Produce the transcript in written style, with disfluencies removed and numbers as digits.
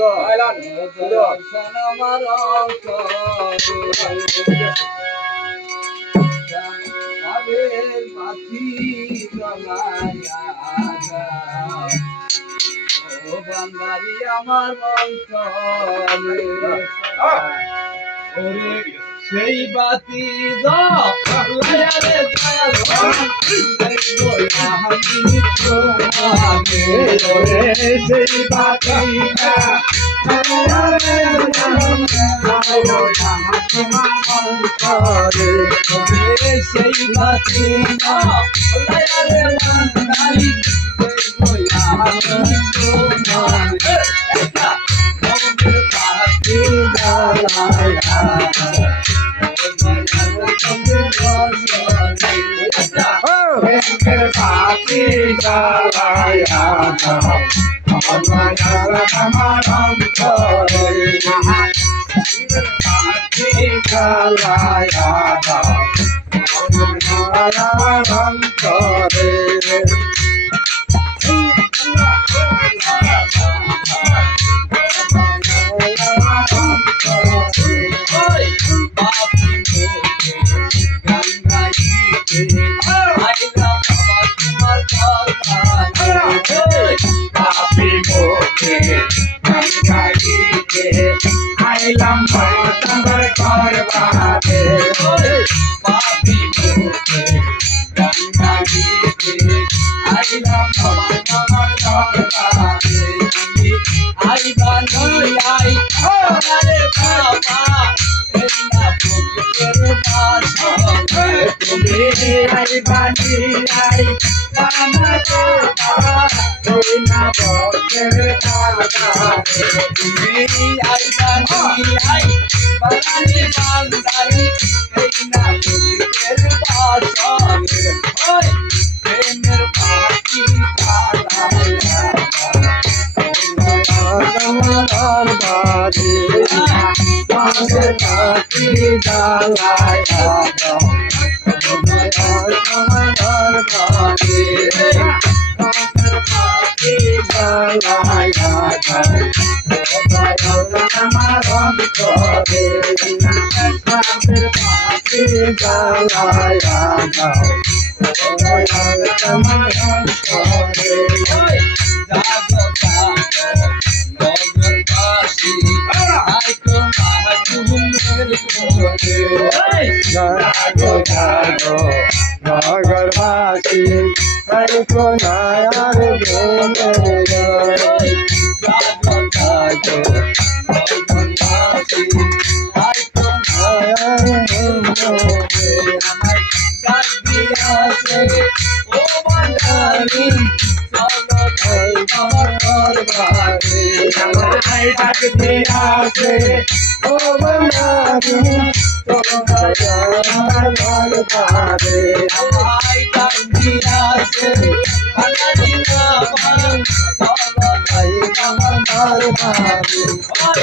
দর্শন আমার আবের পাখি জলায়া ও বান্দারি আমার অন্তরে ওরে সেই বাতি জ্বালায়া রে দয়াল দেখবো আমি তোমাকে ওরে সেই বাতি জ্বালায়া রে ওরে সেই বাতি জ্বালায়া রে বান্দারি দেখবো আমি তোমাকে পাখি জ্বালায়া পাখি জ্বালায়া আমার অন্তরে পাখি জ্বালায়া আমার অন্তরে আইলাম তোমার করবাতে পাপি মুখে গঙ্গা গীতে আইলাম তোমার করবাতে আইবানি আই আরে বাবা এনা পুকুরের বাসনে তুমি আইবানি আই বানাতে বাবা এনা পুকুরের বাসনে তুমি আইবানি আই বানাতে বান্দারি এনা পুকুরের বাসনে ওই প্রেমের পাখি জ্বালায়া আমার বাড়ি পাশে পাখি জ্বালায়া আমার বাড়ি পাখি জ্বালায়া আমার অন্তরে পাখি জ্বালায়া আমার অন্তরে নগরবাসী তাইকো নায়ার ও বন্দারি তোমার ভাবে আমায় ডাক দিয়াছে বাঙালি না মান সবাই আমার ভাবে আমার